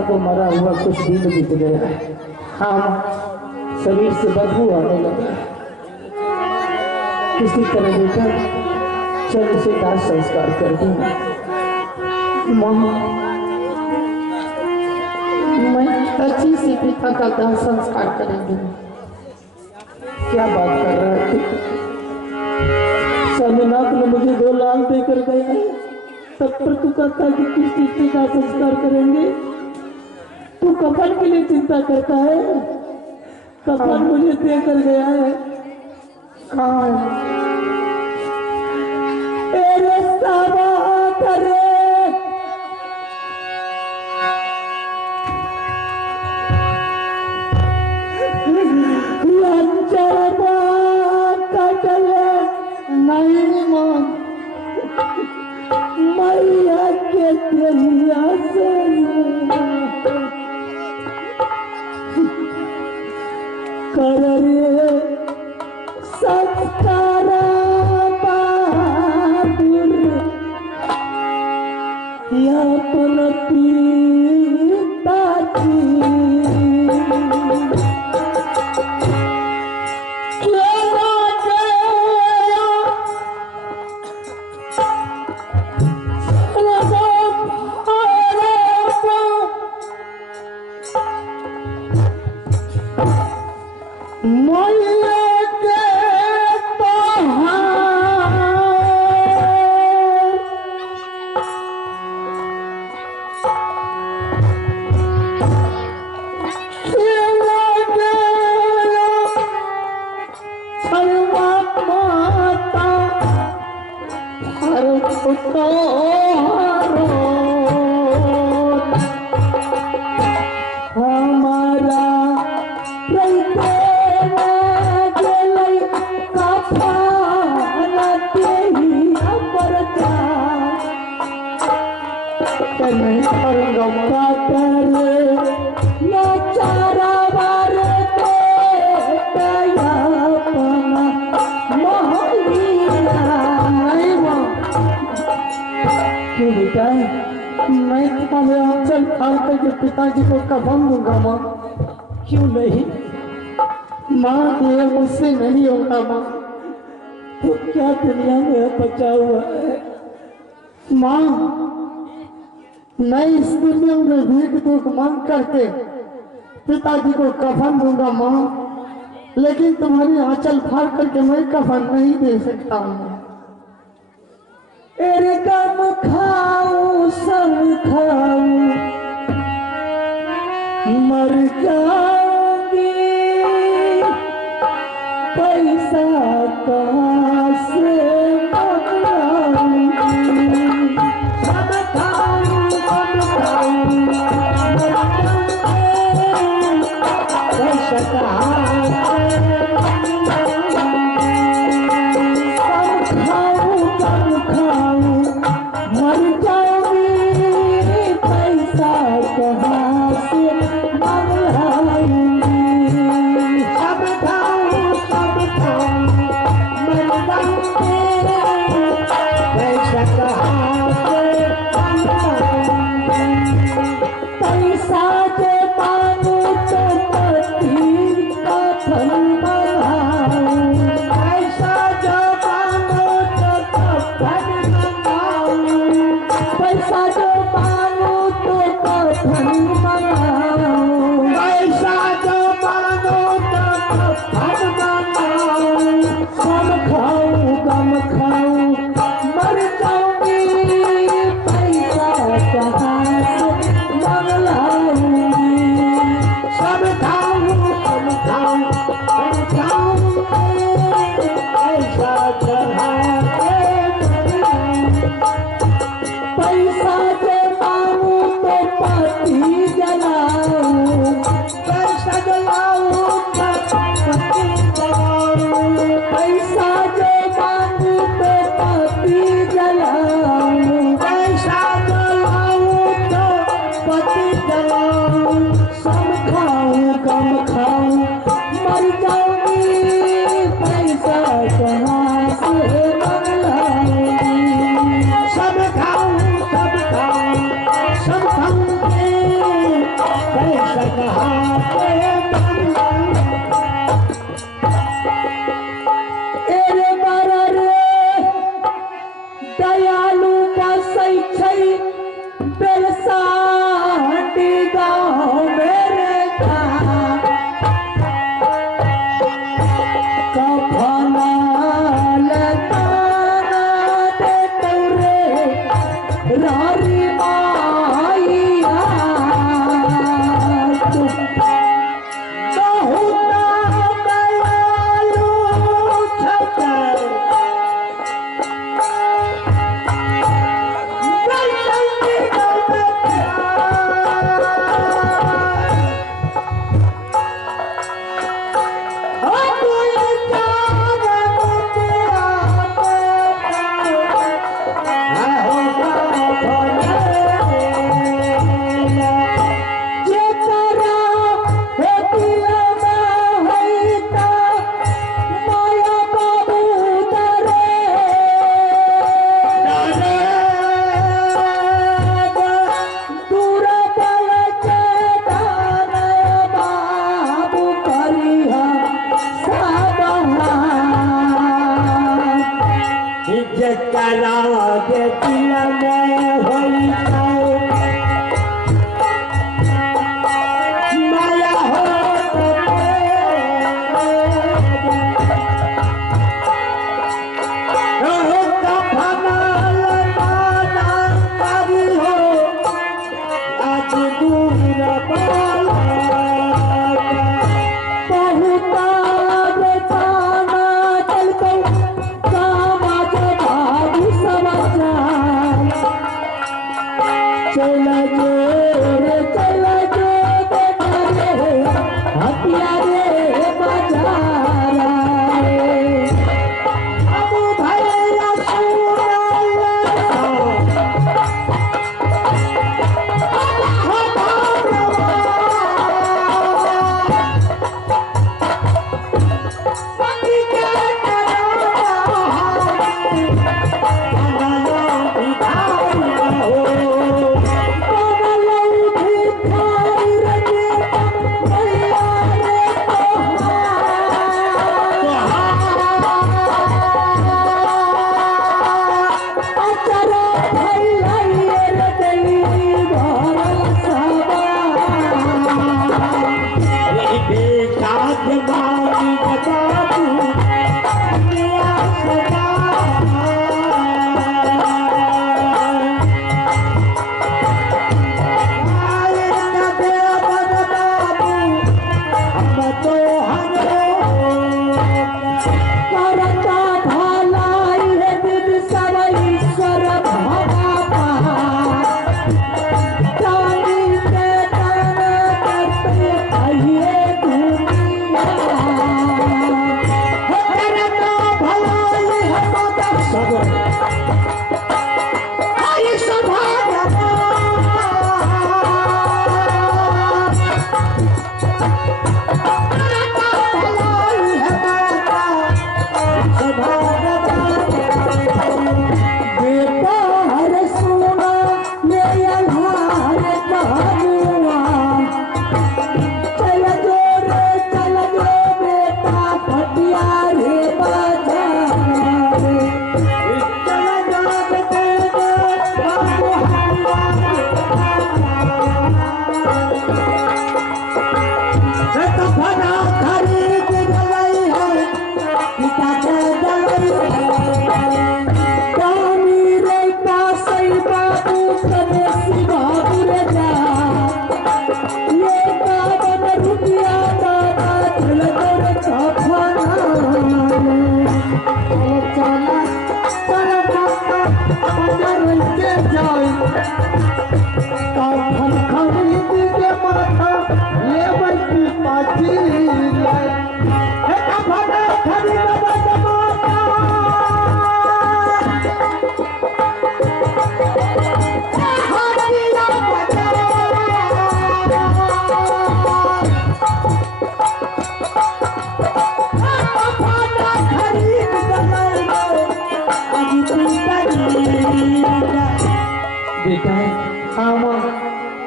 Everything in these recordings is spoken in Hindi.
तो मरा हुआ कुछ दिन बीत गया। हाँ, शरीर से बदबू आने लगा। किसी तरह बेटा चल इसे दाह संस्कार कर दूं। माँ, मैं अच्छी से पिता का दाह संस्कार करेंगे। क्या बात कर रहा है? स्वामीनाथ ने मुझे 2 लाख देकर गया है, तब पर तू कहता है कि किस चीज से दाह संस्कार करेंगे? तू कफन के लिए चिंता करता है? कफन मुझे देकर गया है। कहाँ है? मैया के तेलिया से कर रे सत्कारा बहादुर या पिताजी मैं तुम्हारे आंचल फाड़ करके पिताजी को कफन दूंगा। माँ, क्यों नहीं? माँ, ये मुझसे नहीं होगा। माँ, तो क्या दुनिया में बचा हुआ है? माँ, मैं इस दुनिया में भीख दुख मांग करके पिताजी को कफन दूंगा। माँ, लेकिन तुम्हारी आंचल फाड़ करके मैं कफन नहीं दे सकता हूँ। तेरे गम खाऊं सब खाऊं मर जाऊंगी, पैसा कहाँ से मंगाऊंगी? सब खाऊं मर जाऊंगी, पैसा कहाँ से मर जाऊंगी, पैसा कहाँ से मंगाऊंगी? दयालु बसै छै बेलसाटी गाँव मेरे कफना लगाना दे तोरे रारी माइया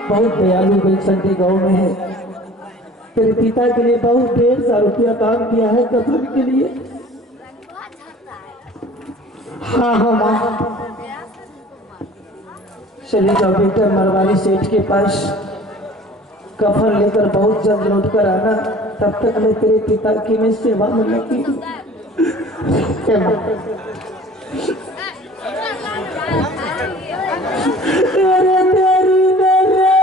बहुत दयालु बेलसंडी गांव में है। तेरे पिता के लिए बहुत ढेर सा रुपया दान किया है कफन के लिए। हाँ हाँ माँ, चली जाओ बेटा मरवारी सेठ के पास, कफन लेकर बहुत जल्द लौट कर आना, तब तक मैं तेरे पिता की मैं सेवा में लगी हूँ। अरे तेरी मेरे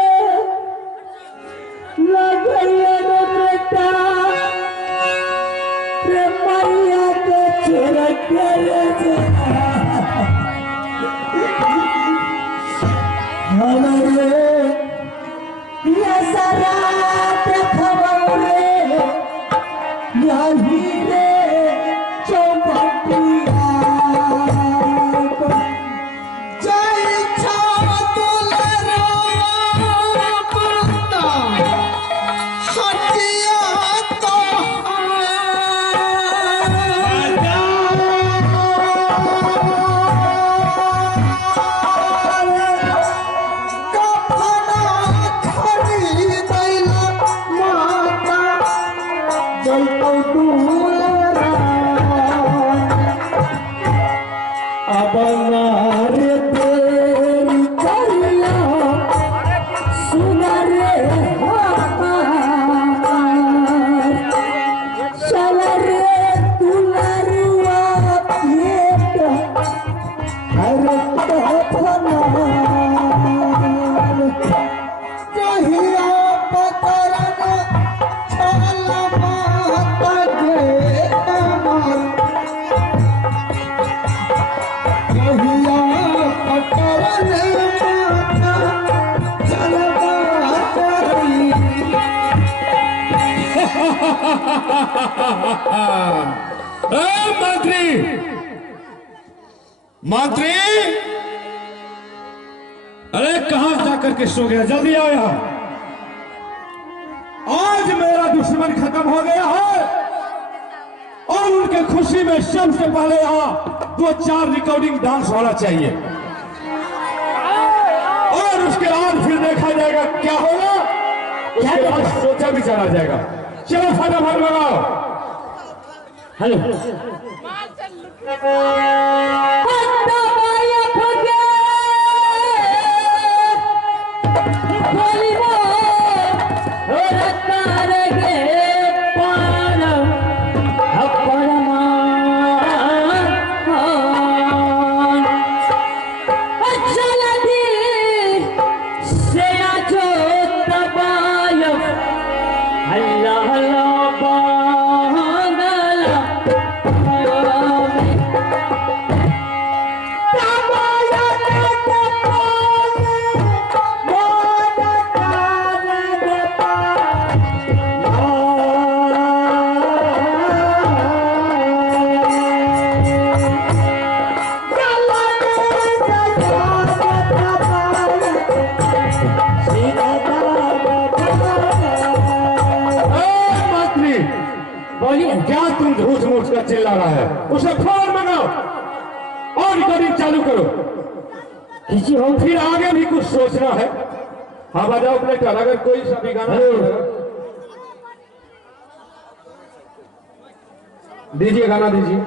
लगैया रे बेटा, रे मैया के चेहरा तेरे से हमारे ये सारा देखो रे यही रे चौपटिया मंत्री मंत्री, अरे कहां जाकर के सो गया? जल्दी आओ यहाँ। आज मेरा दुश्मन खत्म हो गया है और उनके खुशी में सबसे पहले यहाँ 2-4 रिकॉर्डिंग डांस होना चाहिए और उसके बाद फिर देखा जाएगा क्या होगा। उसके बाद सोचा भी चला जाएगा। चलो फटाफट लगाओ। हेलो क्या तुम झूठ मूठ कर चिल्ला रहा है? उसे फोन मंगाओ और रिकॉर्डिंग चालू करो। किसी हो फिर आगे भी कुछ सोचना है। हाँ बजाओ प्लेटर, अगर कोई सा भी गाना दीजिए, गाना दीजिए।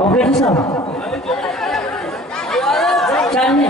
ऑपरेटर साहब चाहिए